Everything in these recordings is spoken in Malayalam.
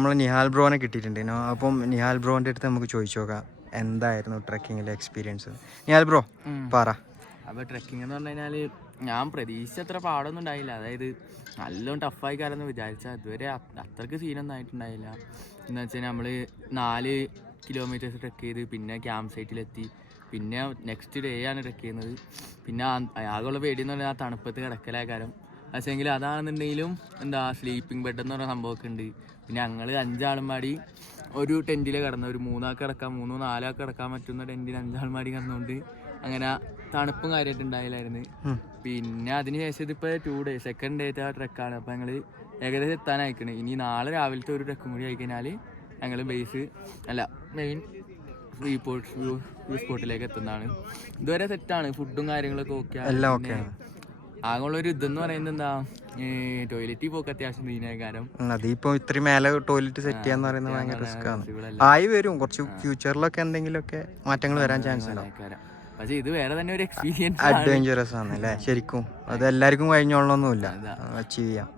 നമ്മൾ നിഹാൽ ബ്രോനെ കിട്ടിയിട്ടുണ്ട്. അപ്പം നിഹാൽ ബ്രോൻ്റെ അടുത്ത് നമുക്ക് ചോദിച്ചു നോക്കാം എന്തായിരുന്നു ട്രക്കിങ്ങിലെ എക്സ്പീരിയൻസ്. നിഹാൽ ബ്രോ പറ. അപ്പോൾ ട്രക്കിംഗ് എന്ന് പറഞ്ഞു കഴിഞ്ഞാൽ ഞാൻ പ്രതീക്ഷിച്ച അത്ര പാടൊന്നും ഉണ്ടായില്ല. അതായത് നല്ലോണം ടഫായി കാലമെന്ന് വിചാരിച്ചാൽ ഇതുവരെ അത്രയ്ക്ക് സീനൊന്നും ആയിട്ടുണ്ടായില്ല. എന്ന് വെച്ചാൽ നമ്മൾ 4 കിലോമീറ്റേഴ്സ് ട്രെക്ക് ചെയ്ത് പിന്നെ ക്യാമ്പ് സൈറ്റിലെത്തി. പിന്നെ നെക്സ്റ്റ് ഡേ ആണ് ട്രെക്ക് ചെയ്യുന്നത്. പിന്നെ ആകെയുള്ള പേടിയെന്ന് പറഞ്ഞാൽ ആ തണുപ്പത്ത് കിടക്കലായ കാലം. പക്ഷേങ്കിൽ അതാണെന്നുണ്ടെങ്കിലും എന്താ സ്ലീപ്പിംഗ് ബെഡ് എന്ന് പറഞ്ഞ സംഭവമൊക്കെ ഉണ്ട്. പിന്നെ ഞങ്ങൾ 5 ആളും പാടി ഒരു ടെൻറ്റിൽ കിടന്നു. ഒരു 3 ആൾക്ക് കിടക്കാം, 3-4 ആൾക്ക് കിടക്കാൻ പറ്റുന്ന ടെൻറ്റിൽ 5 ആളും പാടി കിടന്നുകൊണ്ട് അങ്ങനെ തണുപ്പും കാര്യമായിട്ട് ഉണ്ടായില്ലായിരുന്നു. പിന്നെ അതിനുശേഷം ഇതിപ്പോൾ 2 days സെക്കൻഡ് ഡേറ്റ് ആ ട്രെക്കാണ്. അപ്പോൾ ഞങ്ങൾ ഏകദേശം എത്താനായിക്കണ്. ഇനി നാളെ രാവിലത്തെ ഒരു ട്രെക്കും കൂടി ആയിക്കഴിഞ്ഞാൽ ഞങ്ങൾ ബേസ് അല്ല മെയിൻ വ്യൂ സ്പോട്ടിലേക്ക് എത്തുന്നതാണ്. ഇതുവരെ സെറ്റാണ്, ഫുഡും കാര്യങ്ങളൊക്കെ ഓക്കെ. ആകെയുള്ളൊരു ഇതെന്ന് പറയുന്നത് എന്താ, ടോയ്ലറ്റിൽ പോക്ക് അത്യാവശ്യം നീനായ കാരണം അതിപ്പോ ഇത്രയും മേലെ ടോയ്ലറ്റ് സെറ്റ് ചെയ്യാന്ന് പറയുന്നത് ഭയങ്കര റിസ്ക് ആണ്. ആയി വരും കുറച്ച് ഫ്യൂച്ചറിലൊക്കെ എന്തെങ്കിലുമൊക്കെ മാറ്റങ്ങൾ വരാൻ ചാൻസ് ഉണ്ടാവും. പക്ഷെ ഇത് വേറെ തന്നെ ഒരു എക്സ്പീരിയൻസ്, അഡ്വഞ്ചറസ് ആണ് അല്ലേ ശരിക്കും. അത് എല്ലാവർക്കും കഴിഞ്ഞോളൊന്നുമില്ല അച്ചീവ് ചെയ്യാം.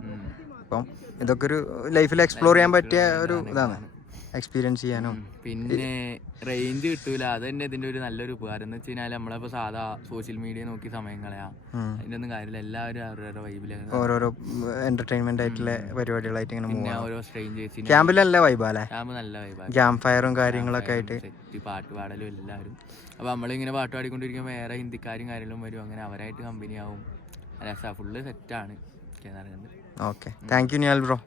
അപ്പം ഇതൊക്കെ ഒരു ലൈഫിൽ എക്സ്പ്ലോർ ചെയ്യാൻ പറ്റിയ ഒരു ഇതാണ്, എക്സ്പീരിയൻസ് ചെയ്യാനും. പിന്നെ റേഞ്ച് കിട്ടൂല, അത് തന്നെ ഇതിന്റെ ഒരു നല്ലൊരു ഉപകാരം. എന്ന് വെച്ച് കഴിഞ്ഞാൽ നമ്മളിപ്പോ സാധാ സോഷ്യൽ മീഡിയ നോക്കി സമയം കളയാം, അതിന്റെ ഒന്നും കാര്യമില്ല. എല്ലാവരും അവരുടെ വൈബില് ഓരോരോ എന്റർടൈൻമെന്റ് ആയിട്ടുള്ള പരിപാടികളായിട്ട് ഇങ്ങനെ പിന്നെ ഓരോ സ്ട്രേഞ്ചേഴ്സിന് ക്യാമ്പിൽ നല്ല വൈബാല്ലേ. ക്യാമ്പ് നല്ല വൈബാ, ക്യാമ്പ് ഫയറും കാര്യങ്ങളൊക്കെ ആയിട്ട് പാട്ട് പാടലും എല്ലാവരും. അപ്പൊ നമ്മളിങ്ങനെ പാട്ട് പാടിക്കൊണ്ടിരിക്കുമ്പോൾ വേറെ ഹിന്ദിക്കാരും കാര്യങ്ങളും വരും, അങ്ങനെ അവരായിട്ട് കമ്പനി ആവും. രസാ, ഫുള്ള് സെറ്റാണ്. Okay, thank you Nihal bro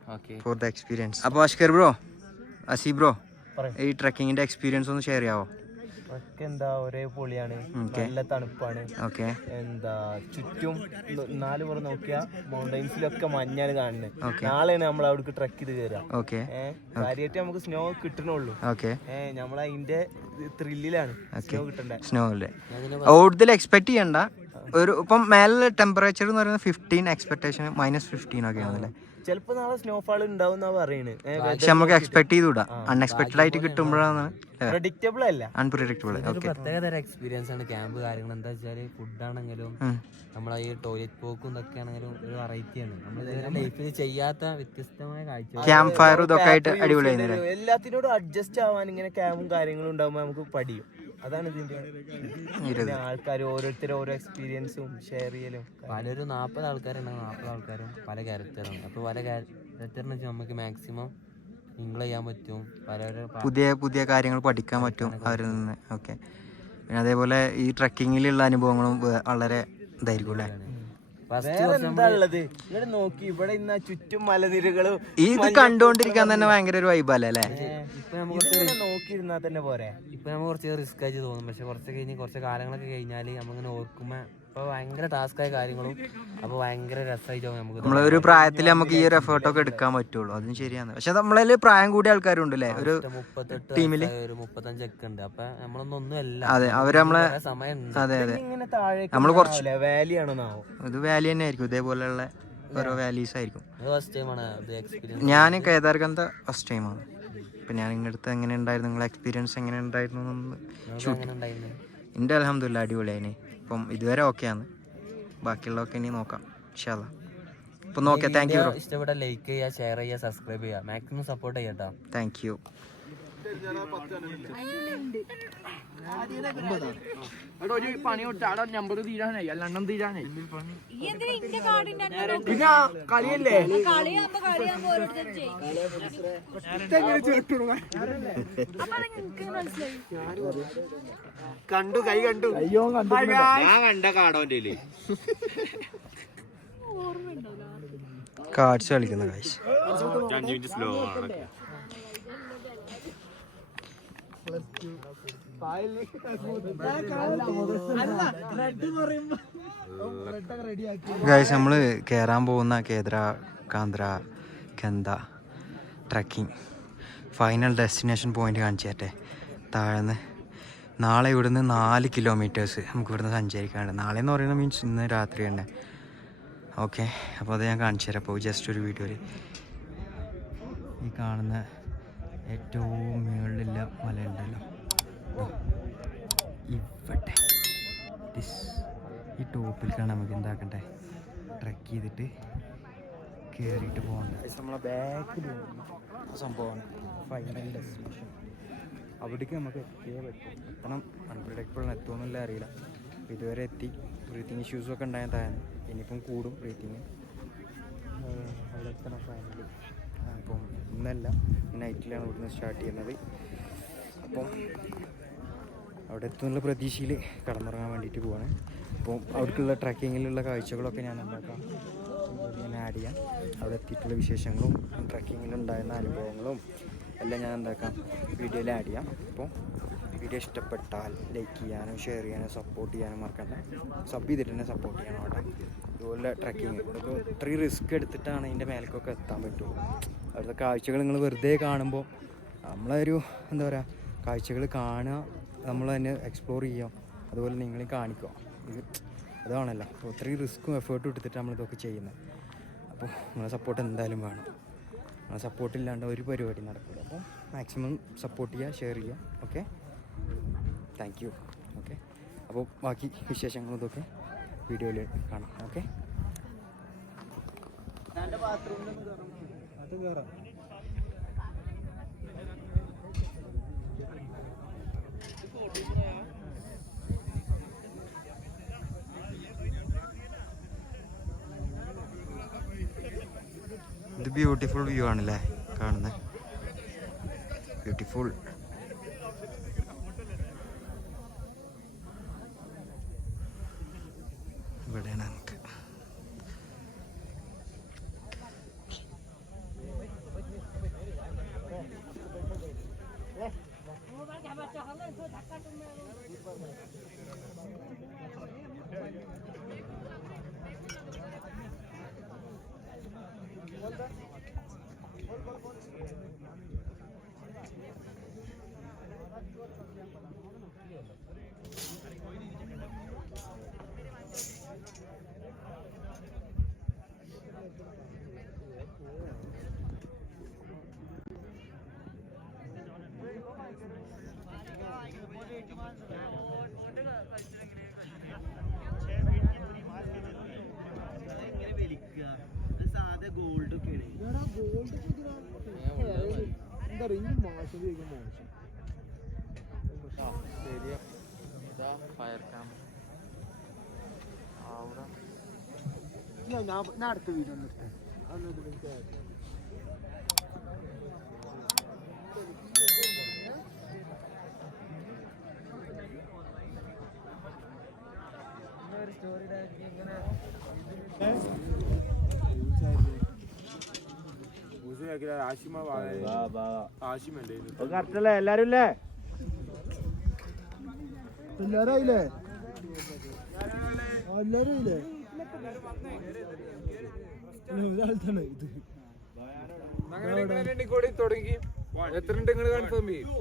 for the experience. അപ്പോൾ അഷ്കർ ബ്രോ, അസി ബ്രോ, ഈ ട്രക്കിങ്ങിന്റെ എക്സ്പീരിയൻസ് ഒന്ന് ഷെയർ ചെയ്യാവോ? എന്താ ഒരേ പൊളിയാണ്, നല്ല തണുപ്പാണ്. എന്താ ചുറ്റും 4 പുറം നോക്കിയാ മൗണ്ടൈൻസിലൊക്കെ മഞ്ഞാണ് കാണുന്നത്. നാളെയാണ് നമ്മൾ അവിടേക്ക് ട്രക്ക് ചെയ്ത് കയറുക. കാര്യമായിട്ട് നമുക്ക് സ്നോ കിട്ടണുള്ളൂ. നമ്മൾ അതിന്റെ ത്രില്ലിലാണ് സ്നോ കിട്ടണ്ടേ. സ്നോയില് കൂടുതൽ എക്സ്പെക്ട് ചെയ്യണ്ട. ഒരു ഇപ്പം മേലെ ടെമ്പറേച്ചർ എന്ന് പറയുന്നത് 15, എക്സ്പെക്ടേഷൻ -15 ഒക്കെ ആണല്ലേ. ചിലപ്പോ നാളെ സ്നോഫാൾ ഉണ്ടാവും പറയുന്നത്. പക്ഷെ നമുക്ക് എക്സ്പെക്ട് ചെയ്തുകൂടാ, അൺഎക്സ്പെക്ടഡ് ആയിട്ട് കിട്ടുമ്പോഴാണ് പ്രഡിക്റ്റബിൾ അല്ല, അൺപ്രഡിക്റ്റബിൾ. പ്രത്യേകതരം എക്സ്പീരിയൻസ് ആണ് ക്യാമ്പ് കാര്യങ്ങൾ. എന്താ വെച്ചാല് ഫുഡാണെങ്കിലും നമ്മളെ ഈ ടോയ്ലറ്റ് പോക്കും ഇതൊക്കെ ആണെങ്കിലും ഒരു വെറൈറ്റി ആണ്. നമ്മൾ ലൈഫിൽ ചെയ്യാത്ത വ്യത്യസ്തമായ കാഴ്ച. ക്യാമ്പ് ഫയർ ഇതൊക്കെ ആയിട്ട് അടിപൊളിയായിരുന്നു. എല്ലാത്തിനോടും അഡ്ജസ്റ്റ് ആവാൻ ഇങ്ങനെ ക്യാമ്പും കാര്യങ്ങളും ഉണ്ടാകുമ്പോൾ നമുക്ക് പഠിയും. അതാണ് ഇതിന്റെ ആൾക്കാർ ഓരോരുത്തരും ഓരോ എക്സ്പീരിയൻസും ഷെയർ ചെയ്യലും. പലരും 40 ആൾക്കാരുണ്ടാവും, 40 ആൾക്കാരും പല ക്യാരക്ടറാണ്. അപ്പോൾ പല ക്യാരക്ടറിനെ വെച്ച് നമുക്ക് മാക്സിമം മിങ്കിൾ ചെയ്യാൻ പറ്റും, പുതിയ പുതിയ കാര്യങ്ങൾ പഠിക്കാൻ പറ്റും അവരിൽ നിന്ന്. ഓക്കെ, പിന്നെ അതേപോലെ ഈ ട്രക്കിങ്ങിലുള്ള അനുഭവങ്ങളും വളരെ ഇതായിരിക്കും അല്ലേ. നോക്കി ഇവിടെ ഇന്ന് ചുറ്റും മലനിരകളും ഇത് കണ്ടുകൊണ്ടിരിക്കാൻ തന്നെ ഭയങ്കര ഒരു വൈബല്ലേ അല്ലേ. നോക്കിയിരുന്നാ തന്നെ പോരെ. ഇപ്പൊ നമുക്ക് കുറച്ച് റിസ്ക് ആയിട്ട് തോന്നും, പക്ഷെ കുറച്ച് കാലങ്ങളൊക്കെ കഴിഞ്ഞാല് നമ്മളിങ്ങനെ ഓർക്കുമ്പോ ഇപ്പൊ ഭയങ്കര ടാസ്കായ കാര്യങ്ങളും അപ്പൊ ഭയങ്കര രസമായിട്ട് നമുക്ക്. നമ്മളൊരു പ്രായത്തിൽ നമുക്ക് ഈ ഒരു എഫേർട്ടൊക്കെ എടുക്കാൻ പറ്റുള്ളൂ, അതും ശരിയാണ്. പക്ഷെ നമ്മളതിൽ പ്രായം കൂടിയ ആൾക്കാരുണ്ട് അല്ലേ, ഒരു 38 ഒരു 35 ഒക്കെ ഉണ്ട്. അപ്പൊ നമ്മളൊന്നും അല്ല. അതെ, അവര് നമ്മളെ സമയം. അതെ അതെ, നമ്മള് കുറച്ച് വാലിയാണോ ഇത് വാലി തന്നെ ആയിരിക്കും, ഇതേപോലെയുള്ള ഓരോ വാലീസ് ആയിരിക്കും. എക്സ്പീരിയൻസ് ഞാൻ കേദാർഗന്ധ ഫസ്റ്റ് ടൈമാണ്. അപ്പം ഞാൻ നിങ്ങളുടെ അടുത്ത് എങ്ങനെ ഉണ്ടായിരുന്നു, നിങ്ങളെ എക്സ്പീരിയൻസ് എങ്ങനെ ഉണ്ടായിരുന്നു എന്നൊന്ന് എൻ്റെ അൽഹംദുലില്ലാ അടിപൊളിയായിന്. ഇപ്പം ഇതുവരെ ഓക്കെയാണ്, ബാക്കിയുള്ളതൊക്കെ ഇനി നോക്കാം ഇൻഷാ അല്ലാ. അപ്പം നോക്കാം. Thank you bro. ഇഷ്ടപ്പെട്ട ലൈക്ക് ചെയ്യുക, ഷെയർ ചെയ്യുക, സബ്സ്ക്രൈബ് ചെയ്യുക, മാക്സിമം സപ്പോർട്ട് ചെയ്യട്ടോ. Thank you. പണി കൊടുത്താടാ, നമ്പർ തീരാനായി, അല്ലെണ്ണം തീരാനായി. പിന്നെ കളിയല്ലേ, കണ്ടു കൈ കണ്ടു. അയ്യോ ഞാൻ കണ്ട കാടോന്റെ കാർഡ്സ് കളിക്കുന്ന കാഴ്ച. ഗൈസ്, നമ്മള് കയറാൻ പോകുന്ന കേദാർഗന്ധ ട്രക്കിംഗ് ഫൈനൽ ഡെസ്റ്റിനേഷൻ പോയിന്റ് കാണിച്ചു തരട്ടെ. താഴെന്ന് നാളെ ഇവിടുന്ന് 4 കിലോമീറ്റേഴ്സ് നമുക്ക് ഇവിടുന്ന് സഞ്ചരിക്കാനുണ്ട്. നാളെ എന്ന് പറയുന്നത് മീൻസ് ഇന്ന് രാത്രി തന്നെ. ഓക്കെ, അപ്പോൾ അത് ഞാൻ കാണിച്ചു തരാം. അപ്പോൾ ജസ്റ്റ് ഒരു വീഡിയോയിൽ ഈ കാണുന്ന ഏറ്റവും മുകളിലുള്ള മലയുണ്ടല്ലോ, ഇവിടെ ഈ ടോപ്പിലേക്കാണ് നമുക്ക് എന്താക്കണ്ടേ, ട്രക്ക് ചെയ്തിട്ട് കയറിയിട്ട് പോകണ്ടത്. നമ്മളെ ബാക്കിൽ സംഭവമാണ് ഫൈനൽ ഡെസ്റ്റിനേഷൻ. അവിടേക്ക് നമുക്ക് എത്തിയേ പറ്റും. എത്തണം, അൺപ്രഡിക്റ്റബിൾ എത്തുമെന്നില്ല അറിയില്ല. ഇതുവരെ എത്തി. ബ്രീത്തിങ് ഇഷ്യൂസൊക്കെ ഉണ്ടായാൽ താഴ്ന്നു, ഇനിയിപ്പം കൂടും ബ്രീത്തിങ്. അവിടെ എത്തണം ഫൈനലി. അപ്പം ഇന്നല്ല, നൈറ്റിലാണ് ഇവിടുന്ന് സ്റ്റാർട്ട് ചെയ്യുന്നത്. അപ്പം അവിടെ എത്തുന്നുള്ള പ്രതീക്ഷയിൽ കടന്നിറങ്ങാൻ വേണ്ടിയിട്ട് പോവാണ്. അപ്പം അവിടേക്കുള്ള ട്രക്കിങ്ങിലുള്ള കാഴ്ചകളൊക്കെ ഞാൻ എന്താക്കാം ഞാൻ ആഡ് ചെയ്യാം. അവിടെ എത്തിയിട്ടുള്ള വിശേഷങ്ങളും ട്രക്കിങ്ങിലുണ്ടായിരുന്ന അനുഭവങ്ങളും എല്ലാം ഞാൻ എന്താക്കാം വീഡിയോയിൽ ആഡ് ചെയ്യാം. അപ്പോൾ വീഡിയോ ഇഷ്ടപ്പെട്ടാൽ ലൈക്ക് ചെയ്യാനും ഷെയർ ചെയ്യാനും സപ്പോർട്ട് ചെയ്യാനും മറക്കണ്ട. സബ് ചെയ്തിട്ട് തന്നെ സപ്പോർട്ട് ചെയ്യണം കേട്ടോ. ഇതുപോലെ ട്രക്കിങ് ഇതൊക്കെ ഇത്രയും റിസ്ക് എടുത്തിട്ടാണ് ഇതിൻ്റെ മേലേക്കൊക്കെ എത്താൻ പറ്റുള്ളൂ. അവിടുത്തെ കാഴ്ചകൾ നിങ്ങൾ വെറുതെ കാണുമ്പോൾ നമ്മളൊരു എന്താ പറയുക, കാഴ്ചകൾ കാണുക, നമ്മൾ തന്നെ എക്സ്പ്ലോർ ചെയ്യുക, അതുപോലെ നിങ്ങളെ കാണിക്കുക. ഇത് അതാണല്ലോ. അപ്പോൾ ഇത്രയും റിസ്ക്കും എഫേർട്ടും എടുത്തിട്ട് നമ്മളിതൊക്കെ ചെയ്യുന്നത്. അപ്പോൾ നിങ്ങളെ സപ്പോർട്ട് എന്തായാലും വേണം. നിങ്ങളെ സപ്പോർട്ടില്ലാണ്ട് ഒരു പരിപാടി നടക്കില്ല. അപ്പോൾ മാക്സിമം സപ്പോർട്ട് ചെയ്യുക, ഷെയർ ചെയ്യുക. Okay, thank you. ഓക്കെ, അപ്പോൾ ബാക്കി വിശേഷങ്ങളും ഇതൊക്കെ വീഡിയോയിൽ കാണാം. ഓക്കെ, അത് കയറാം. ഇത് ബ്യൂട്ടിഫുൾ വ്യൂ ആണല്ലേ കാണുന്നത്. ബ്യൂട്ടിഫുൾ. ഇവിടെയാണ് നമുക്ക് ഫയർ ക്യാമ്പ് ഞാൻ അടുത്ത വീഡിയോ നിർത്താം. കറക്റ്റല്ലേ എല്ലാരും ഇല്ലേ? എല്ലാരും ആയില്ലേ? എല്ലാരും ഇല്ലേ? തുടങ്ങി എത്ര നിങ്ങൾ കൺഫേം ചെയ്യും?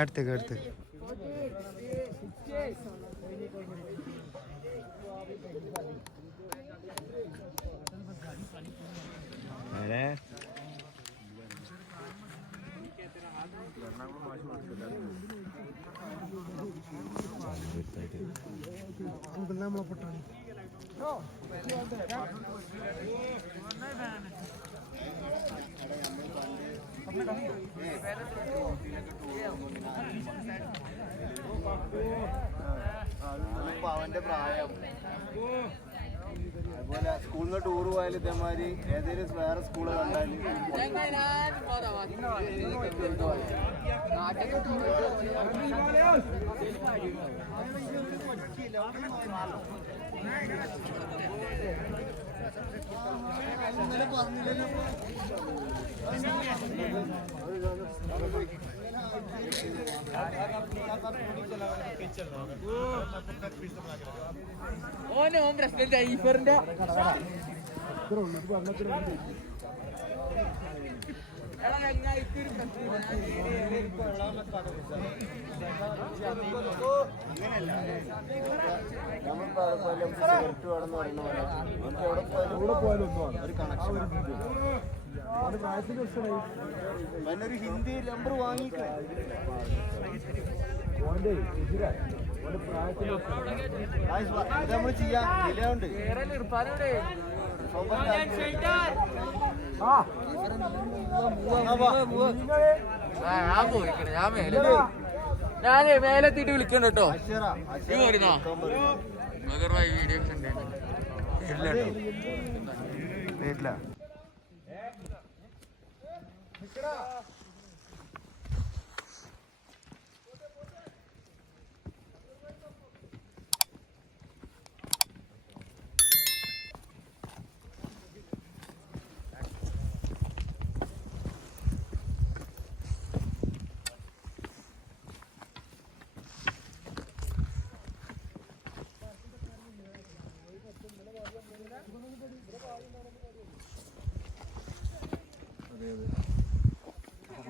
അടുത്തേക്ക് അടുത്ത് അവന്റെ പ്രായം അതുപോലെ സ്കൂളിൽ നിന്ന് ടൂർ പോയാലും ഇതേമാതിരി ഏതെങ്കിലും വേറെ സ്കൂള് കണ്ടാലും ഓനോ പ്രശ്നം ജൈഫറിന്റെ ഒരു കണക്ഷൻ ഒരു ഹിന്ദി നമ്പർ വാങ്ങിക്കാം. നമ്മൾ ചെയ്യാം. വിലയുണ്ട്. ഞാൻ മേലെത്തിട്ട് വിളിക്കണ്ട കേട്ടോ. വീട്ടില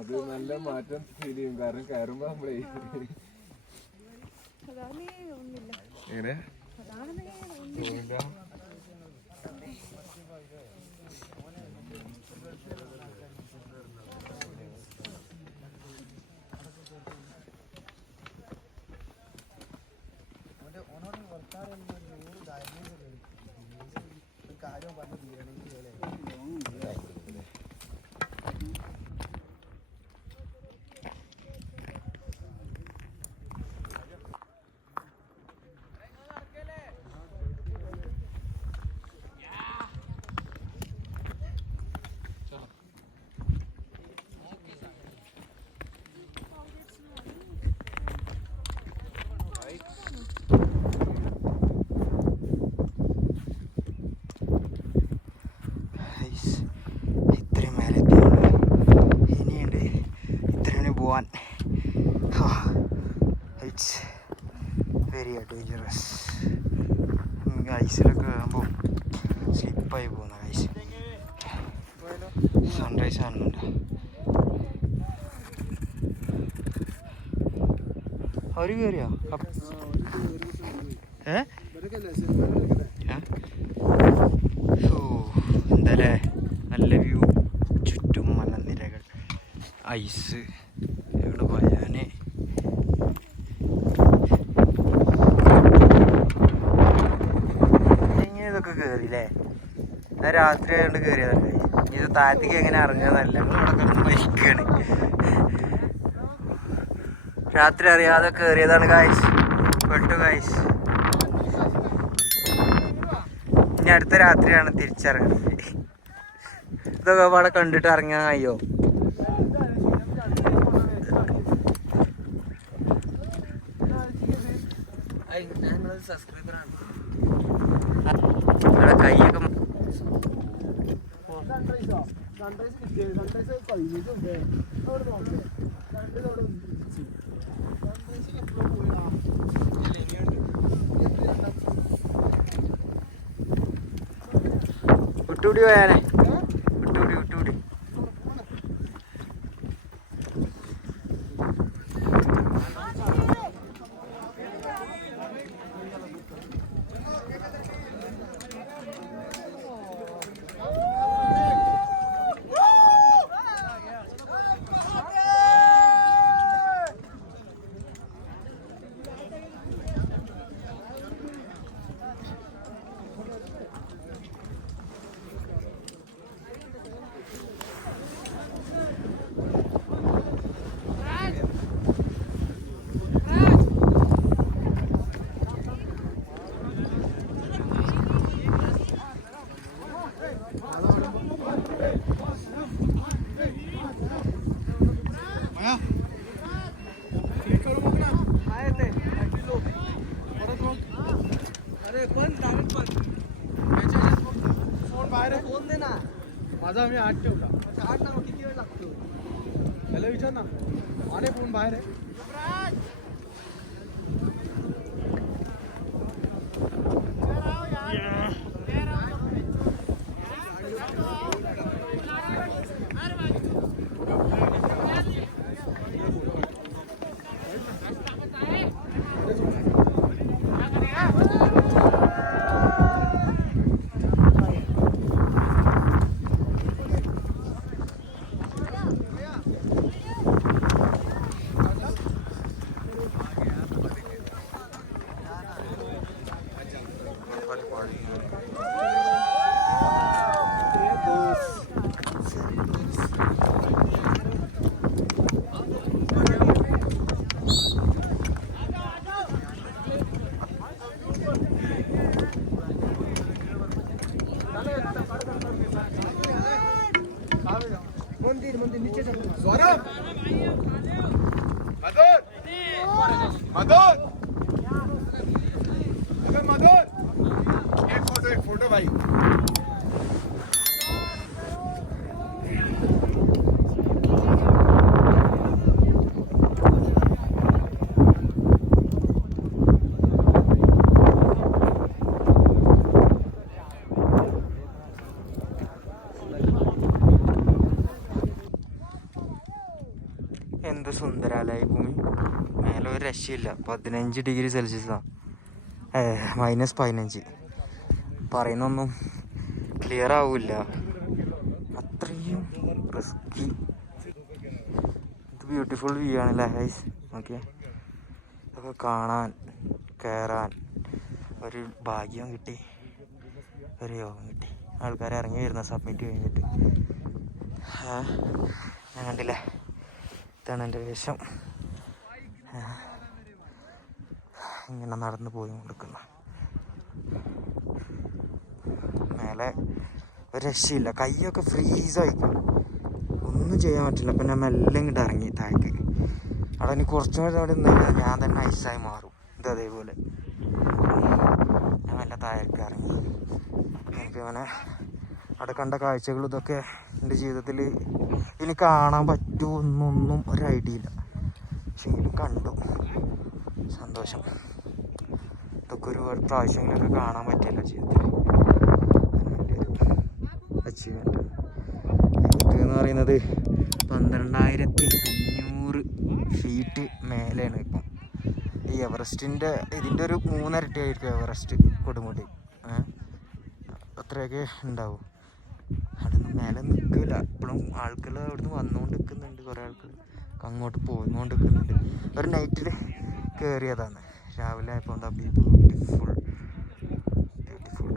അത് നല്ല മാറ്റം ഫീൽ ചെയ്യും. കാരണം കയറുമ്പോ നമ്മളെ എങ്ങനെ ഇത്രയും മേലെ ഇനിയുണ്ട് ഇത്രയും പോവാൻ. It's very dangerous. ഐസിലൊക്കെ ആകുമ്പോൾ സ്ലിപ്പായി പോകുന്ന ഐസ്. സൺറൈസ് കാണുന്നുണ്ട്. അവർ കയറിയോ? എന്തായാലേ നല്ല വ്യൂ. ചുറ്റും മലനിരകൾ, ഐസ്. എവിടെ പോയാനെ ഇങ്ങനെ ഇതൊക്കെ കയറിയില്ലേ? ഞാൻ രാത്രി ആയതുകൊണ്ട് കയറിയതല്ലേ. ഇത് താഴത്തേക്ക് എങ്ങനെ ഇറങ്ങുന്നതല്ല. ഇവിടെ കിടന്ന് മരിക്കുകയാണ്. രാത്രി അറിയാതെ കയറിയതാണ് ഗായ്സ്. പെട്ടു ഗായ്സ്. ഇനി അടുത്ത രാത്രിയാണ് തിരിച്ചിറങ്ങുന്നത്. ഇതൊക്കെ അവിടെ കണ്ടിട്ട് ഇറങ്ങാൻ കഴിയോ? സബ്സ്ക്രൈബറാണ്. അവിടെ കൈയൊക്കെ വിട്ടുകൂടി പോയാനെ. വിട്ടുകൂടി माझा मी 8 ठेवला. 8 ना किती वेळ लागतो त्याला विचार ना. अरे फोन बाहेर आहे. എന്ത് സുന്ദരാലയ ഭൂമി. മേലെ ഒരു രക്ഷയില്ല. 15 ഡിഗ്രി സെൽഷ്യസാണ്, -15. പറയുന്നൊന്നും ക്ലിയർ ആവില്ല, അത്രയും റിസ്കി. ഇത് ബ്യൂട്ടിഫുൾ വ്യൂ ആണല്ലേ ഗൈസ്. ഓക്കെ, അതൊക്കെ കാണാൻ കയറാൻ ഒരു ഭാഗ്യം കിട്ടി, ഒരു യോഗം കിട്ടി. ആൾക്കാർ ഇറങ്ങി വരുന്ന സബ്മിറ്റ് കഴിഞ്ഞിട്ട് ഞാൻ കണ്ടില്ലേ. ഇതാണ് എൻ്റെ വേഷം. ഇങ്ങനെ നടന്നു പോയി കൊടുക്കുന്നു. മേലെ ഒരു രക്ഷയില്ല, കൈയൊക്കെ ഫ്രീസായിക്കും, ഒന്നും ചെയ്യാൻ പറ്റില്ല. അപ്പം ഞാൻ മെല്ലെ ഇങ്ങോട്ട് ഇറങ്ങി താഴേക്ക്. അവിടെ ഇനി കുറച്ചും കൂടെ അവിടെ നിന്നാൽ ഞാൻ തന്നെ ഐസായി മാറും. ഇത് അതേപോലെ ഞാൻ മെല്ലെ താഴേക്ക് ഇറങ്ങി. എനിക്ക് അങ്ങനെ അവിടെ കണ്ട കാഴ്ചകളും ഇതൊക്കെ എൻ്റെ ജീവിതത്തിൽ ഇനി കാണാൻ പറ്റുമോ എന്നൊന്നും ഒരു ഐഡിയ ഇല്ല. പക്ഷെ എങ്കിലും കണ്ടു, സന്തോഷം. ഇതൊക്കെ ഒരു പ്രാവശ്യങ്ങളൊക്കെ കാണാൻ പറ്റില്ല ജീവിതത്തിൽ. അച്ചീവ്മെൻറ്റ് എന്ന് പറയുന്നത് 12,500 ഫീറ്റ് മേലെയാണ് ഇപ്പം. ഈ എവറസ്റ്റിൻ്റെ ഇതിൻ്റെ ഒരു 3 ഇരട്ടിയായിരിക്കും എവറസ്റ്റ് കൊടുമുടി. അത്രയൊക്കെ ഉണ്ടാവും. അവിടെ നിന്ന് മേലെ നിൽക്കില്ല. ഇപ്പോഴും ആൾക്കാർ അവിടുന്ന് വന്നുകൊണ്ട് നിൽക്കുന്നുണ്ട്, കുറേ ആൾക്കാർ അങ്ങോട്ട് പോയിക്കൊണ്ട് നിൽക്കുന്നുണ്ട്. ഒരു നൈറ്റിൽ കയറിയതാണ്. രാവിലെ ആയപ്പോൾ എന്താ ബ്യൂട്ടിഫുൾ ബ്യൂട്ടിഫുൾ.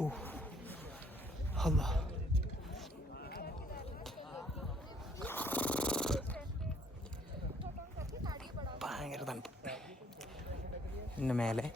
ഓ അല്ലാ, ഭയങ്കര തണുപ്പ്. പിന്നെ മേലെ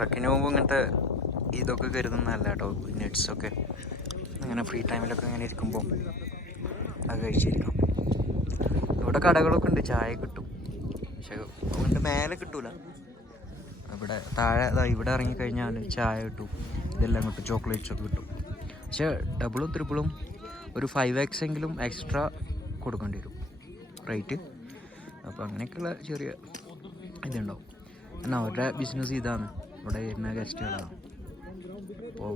ട്രക്കിന് പോകുമ്പോൾ ഇങ്ങനത്തെ ഇതൊക്കെ കരുതുന്നതല്ല കേട്ടോ, നട്ട്സൊക്കെ. അങ്ങനെ ഫ്രീ ടൈമിലൊക്കെ ഇങ്ങനെ ഇരിക്കുമ്പോൾ അത് കഴിച്ചിരിക്കണം. ഇവിടെ കടകളൊക്കെ ഉണ്ട്, ചായ കിട്ടും. പക്ഷെ അങ്ങോട്ട് മേലെ കിട്ടൂല. ഇവിടെ താഴെ ഇവിടെ ഇറങ്ങിക്കഴിഞ്ഞാൽ ചായ കിട്ടും, ഇതെല്ലാം കിട്ടും, ചോക്ലേറ്റ്സൊക്കെ കിട്ടും. പക്ഷെ ഡബിളും ത്രിപ്പിളും ഒരു 5x എങ്കിലും എക്സ്ട്രാ കൊടുക്കേണ്ടി വരും റേറ്റ്. അപ്പോൾ അങ്ങനെയൊക്കെയുള്ള ചെറിയ ഇതുണ്ടാവും. എന്നാൽ അവരുടെ ബിസിനസ് ഇതാണ്, ഇവിടെ വരുന്ന ഗസ്റ്റുകളാണ്. അപ്പോൾ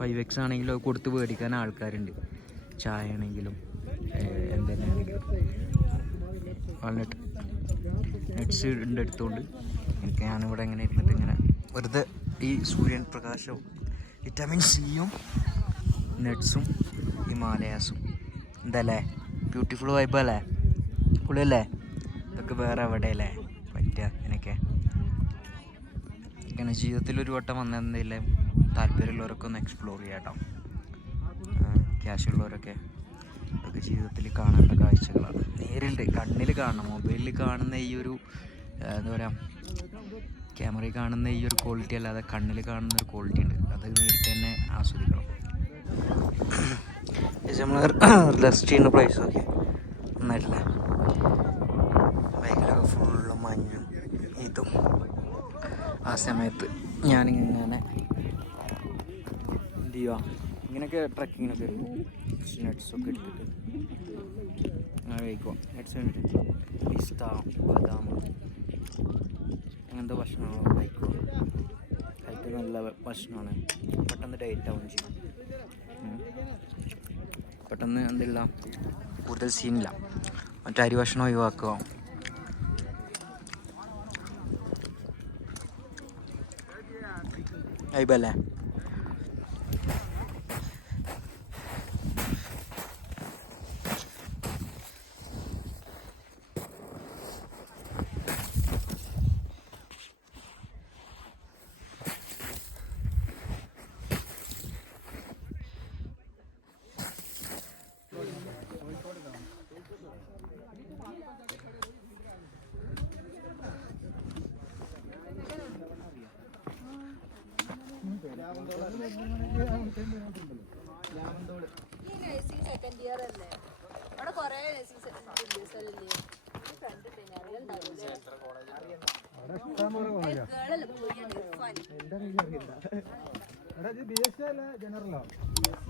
5x ആണെങ്കിലും കൊടുത്ത് മേടിക്കാൻ ആൾക്കാരുണ്ട്. ചായ ആണെങ്കിലും എന്തെങ്കിലും വാൾനട്ട് നട്ട്സ് ഉണ്ട് എടുത്തുകൊണ്ട് ഞാനിവിടെ ഇങ്ങനെ ഇരുന്നിട്ട് ഇങ്ങനെ വെറുതെ ഈ സൂര്യൻ പ്രകാശവും വിറ്റാമിൻ സിയും നട്ട്സും ഹിമാലയാസും എന്തല്ലേ ബ്യൂട്ടിഫുൾ വൈബ് അല്ലേ പുള്ളിയല്ലേ ഇതൊക്കെ വേറെ എവിടെയല്ലേ പറ്റുക എനിക്ക് ഇങ്ങനെ ജീവിതത്തിൽ ഒരു വട്ടം വന്ന എന്തെങ്കിലും താല്പര്യമുള്ളവരൊക്കെ ഒന്ന് എക്സ്പ്ലോർ ചെയ്യാം കേട്ടോ. ക്യാഷുള്ളവരൊക്കെ ഇതൊക്കെ ജീവിതത്തിൽ കാണേണ്ട കാഴ്ചകളാണ്. നേരിൽ കണ്ണിൽ കാണണം. മൊബൈലിൽ കാണുന്ന ഈ ഒരു എന്താ പറയുക, ക്യാമറയിൽ കാണുന്ന ഈ ഒരു ക്വാളിറ്റി അല്ലാതെ കണ്ണിൽ കാണുന്ന ഒരു ക്വാളിറ്റി ഉണ്ട്. അത് നേരിട്ട് തന്നെ ആസ്വദിക്കണം. നമ്മൾ റെസ്റ്റ് ചെയ്യുന്ന പ്ലേസ് ഒക്കെ നന്നായിട്ടില്ല. ബൈക്കിലൊക്കെ ഫുള്ള് മഞ്ഞും ഇതും. ആ സമയത്ത് ഞാനിങ്ങനെ എന്ത് ചെയ്യുക, ഇങ്ങനെയൊക്കെ ട്രക്കിങ്ങിനൊക്കെ വരും. നട്ട്സൊക്കെ എടുത്തിട്ട് അങ്ങനെ കഴിക്കുക. നട്ട്സ് കണ്ടിട്ട് പിസ്ത, ബദാം അങ്ങനത്തെ ഭക്ഷണങ്ങൾ കഴിക്കുക. കഴിക്കാൻ നല്ല ഭക്ഷണമാണ്. പെട്ടെന്ന് ഡയറ്റ് ആവുകയും ചെയ്യും. പെട്ടെന്ന് എന്തില്ല, കൂടുതൽ സീനില്ല. മറ്റേ അരി ഭക്ഷണം ഒഴിവാക്കുക. അയ്യല്ലേ സെക്കൻഡ് ഇയർ അല്ലേ അവിടെ കൊറേ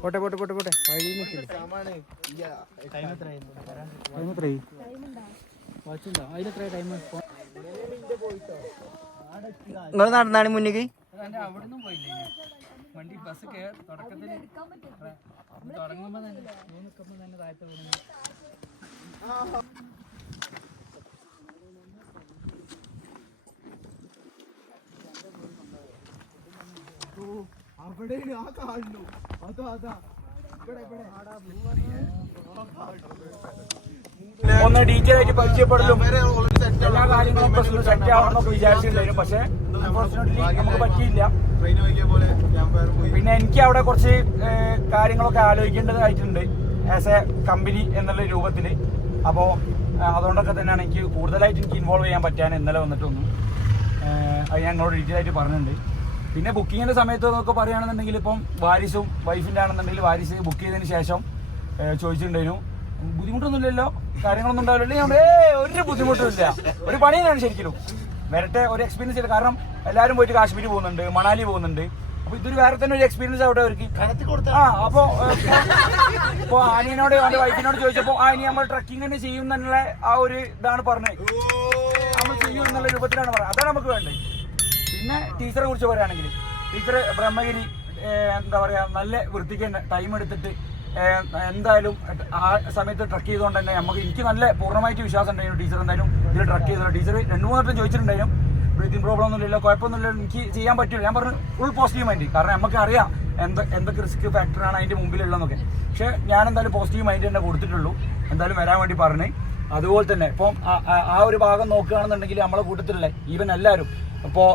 പോട്ടെ പോട്ടെ പോട്ടെ പോട്ടെ വഴി നിങ്ങൾ നടന്നാണ് മുന്നിക്ക് അവിടുന്ന് പോയില്ലേ വണ്ടി ബസ് തുടക്കത്തിൽ തുടങ്ങുമ്പോ തന്നെ നിൽക്കുമ്പോ തന്നെ താഴത്ത് വീണു. അവിടെ ആ കാണുന്നു. അതാ അതാ ഒന്ന് ഡീറ്റെയിൽ ആയിട്ട് പരിചയപ്പെടലും എല്ലാ കാര്യങ്ങളും സെറ്റ് ആവണമെന്നൊക്കെ വിചാരിച്ചിട്ടുണ്ടായിരുന്നു. പക്ഷെ അൺഫോർച്ചുനേറ്റ്ലി നമുക്ക് പറ്റിയില്ല. പിന്നെ എനിക്ക് അവിടെ കുറച്ച് കാര്യങ്ങളൊക്കെ ആലോചിക്കേണ്ടതായിട്ടുണ്ട് ആസ് എ കമ്പനി എന്നുള്ള രൂപത്തിൽ. അപ്പോൾ അതുകൊണ്ടൊക്കെ തന്നെയാണ് എനിക്ക് കൂടുതലായിട്ട് എനിക്ക് ഇൻവോൾവ് ചെയ്യാൻ പറ്റാൻ ഇന്നലെ വന്നിട്ടൊന്നും. അത് ഞങ്ങളോട് ഡീറ്റെയിൽ ആയിട്ട് പറഞ്ഞിട്ടുണ്ട്. പിന്നെ ബുക്കിങ്ങിൻ്റെ സമയത്ത് എന്നൊക്കെ പറയുകയാണെന്നുണ്ടെങ്കിൽ ഇപ്പം വാരിസും വൈഫിൻ്റെ ആണെന്നുണ്ടെങ്കിൽ വാരിസ് ബുക്ക് ചെയ്തതിന് ശേഷം ചോദിച്ചിട്ടുണ്ടായിരുന്നു ബുദ്ധിമുട്ടൊന്നുമില്ലല്ലോ, കാര്യങ്ങളൊന്നും ഉണ്ടാവില്ലല്ലോ. ഞാൻ ഒരു ബുദ്ധിമുട്ടും ഇല്ല, ഒരു പണി തന്നെയാണ് ശരിക്കും. വരട്ടെ, ഒരു എക്സ്പീരിയൻസ് ഇല്ല. കാരണം എല്ലാവരും പോയിട്ട് കാശ്മീർ പോകുന്നുണ്ട്, മണാലി പോകുന്നുണ്ട്. അപ്പോൾ ഇതൊരു വേറെ തന്നെ ഒരു എക്സ്പീരിയൻസ് ആവട്ടെ അവർക്ക്. അപ്പോൾ ആനിയനോട് അവൻ്റെ വൈഫിനോട് ചോദിച്ചപ്പോൾ ഇനി നമ്മൾ ട്രക്കിംഗ് തന്നെ ചെയ്യും എന്നുള്ള ആ ഒരു ഇതാണ് പറഞ്ഞത്. നമ്മൾ ചെയ്യും എന്നുള്ള രൂപത്തിലാണ് പറഞ്ഞത്. അതാണ് നമുക്ക് വേണ്ടത്. പിന്നെ ടീച്ചറെ കുറിച്ച് പറയുകയാണെങ്കിൽ ടീച്ചർ ബ്രഹ്മഗിരി എന്താ പറയുക, നല്ല വൃത്തിക്ക് തന്നെ ടൈം എടുത്തിട്ട് എന്തായാലും ആ സമയത്ത് ട്രക്ക് ചെയ്തുകൊണ്ട് തന്നെ എനിക്ക് നല്ല പൂർണ്ണമായിട്ട് വിശ്വാസം ഉണ്ടായിരുന്നു ടീച്ചർ എന്തായാലും ഇതിൽ ട്രക്ക് ചെയ്തല്ലോ. ടീച്ചർ 2-3 വട്ടം ചോദിച്ചിട്ടുണ്ടായിരുന്നു ബ്രീത്തിങ് പ്രോബ്ലം ഒന്നുമില്ലല്ലോ, കുഴപ്പമൊന്നുമില്ല, എനിക്ക് ചെയ്യാൻ പറ്റില്ല. ഞാൻ പറഞ്ഞു ഫുൾ പോസിറ്റീവ് മൈൻഡ്. കാരണം നമുക്ക് അറിയാം എന്തൊക്കെ റിസ്ക് ഫാക്ടറാണ് അതിൻ്റെ മുമ്പിലുള്ളതെന്നൊക്കെ. പക്ഷേ ഞാൻ എന്തായാലും പോസിറ്റീവ് മൈൻഡ് തന്നെ കൊടുത്തിട്ടുള്ളൂ. എന്തായാലും വരാൻ വേണ്ടി പറഞ്ഞ്. അതുപോലെ തന്നെ ഇപ്പം ആ ഒരു ഭാഗം നോക്കുകയാണെന്നുണ്ടെങ്കിൽ നമ്മളെ കൂട്ടത്തിലുള്ള ഈവൻ എല്ലാവരും, ഇപ്പോൾ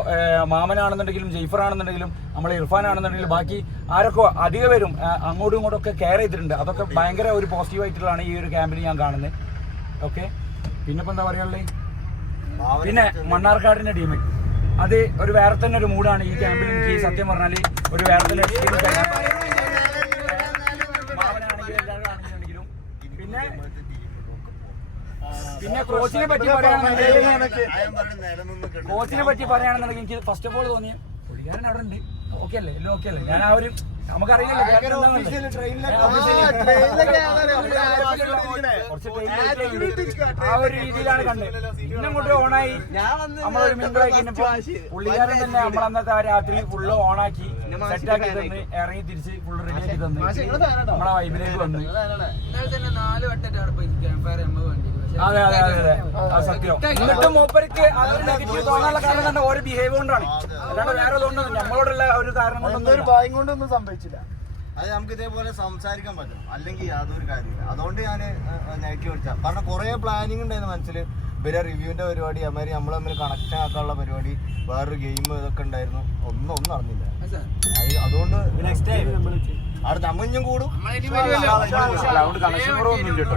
മാമനാണെന്നുണ്ടെങ്കിലും ജയ്ഫറാണെന്നുണ്ടെങ്കിലും നമ്മളെ ഇർഫാൻ ആണെന്നുണ്ടെങ്കിലും ബാക്കി ആരൊക്കെ അധികം പേരും അങ്ങോട്ടും ഇങ്ങോട്ടും ഒക്കെ കെയർ ചെയ്തിട്ടുണ്ട്. അതൊക്കെ ഭയങ്കര ഒരു പോസിറ്റീവായിട്ടുള്ളതാണ് ഈ ഒരു ക്യാമ്പിൽ ഞാൻ കാണുന്നത്. ഓക്കെ, പിന്നെ ഇപ്പം എന്താ പറയുക, പിന്നെ മണ്ണാർക്കാടിൻ്റെ ടീം അത് ഒരു വേറെ തന്നെ ഒരു മൂഡാണ് ഈ ക്യാമ്പിൽ. എനിക്ക് സത്യം പറഞ്ഞാൽ ഒരു വേറെ തന്നെ എക്സ്പീരിയൻസ് ആണ്. മാമനാണെങ്കിലും എല്ലാവരും ആണെന്നുണ്ടെങ്കിലും പിന്നെ കോച്ചിനെ പറ്റി പറയുകയാണെന്നുണ്ടെങ്കിൽ എനിക്ക് ഫസ്റ്റ് ഓഫ് ഓൾ തോന്നി പുള്ളിക്കാരൻ അവിടെ ഉണ്ട്. ഓക്കെ അല്ലേ, എല്ലാം ഓക്കെ അല്ലേ. ഞാൻ ആ ഒരു നമുക്കറിയില്ലല്ലോ ആ ഒരു രീതിയിലാണ് കണ്ടത്. പിന്നെ അങ്ങോട്ട് ഓണായി നമ്മളൊരു മിനിറ്റായി കഴിഞ്ഞപ്പോ പുള്ളിക്കാരൻ തന്നെ നമ്മളന്നത്തെ ആ രാത്രി ഫുള്ള് ഓണാക്കി സെറ്റാക്കി തന്ന് ഇറങ്ങി തിരിച്ച് ഫുൾ റെഡി ആക്കി തന്ന് നമ്മളെ വൈബിലേക്ക് വന്ന്. അതെ അതെ അതെ അതെ അത് സത്യം. എന്നിട്ടും മൂപ്പർക്ക് അതൊരു നെഗറ്റീവ് തോന്നാനുള്ള കാരണം തന്നെ ഓരോ ബിഹേവ് കൊണ്ടാണ്, അല്ലാണ്ട് വേറെ ഇതുകൊണ്ടൊന്നും നമ്മളോടുള്ള ഒരു കാരണം കൊണ്ടൊന്നും ഒരു ഭാഗ്യം കൊണ്ടൊന്നും സംഭവിച്ചില്ല. അത് നമുക്ക് ഇതേപോലെ സംസാരിക്കാൻ പറ്റും, അല്ലെങ്കിൽ യാതൊരു കാര്യമില്ല. അതുകൊണ്ട് ഞാൻ നെഗറ്റീവ് അടിച്ച കാരണം കുറേ പ്ലാനിങ് ഉണ്ടായിരുന്നു മനസ്സിൽ. ഇവരെ റിവ്യൂവിന്റെ പരിപാടി അമാതിരി നമ്മൾ തമ്മിൽ കണക്ഷൻ ആക്കാനുള്ള പരിപാടി, വേറൊരു ഗെയിം ഇതൊക്കെ ഉണ്ടായിരുന്നു. ഒന്നും നടന്നില്ല. അതുകൊണ്ട് അവിടെ നമ്മഞ്ഞും കൂടും. അതുകൊണ്ട് കണക്ഷൻ കുറവൊന്നും ഇല്ല കേട്ടോ.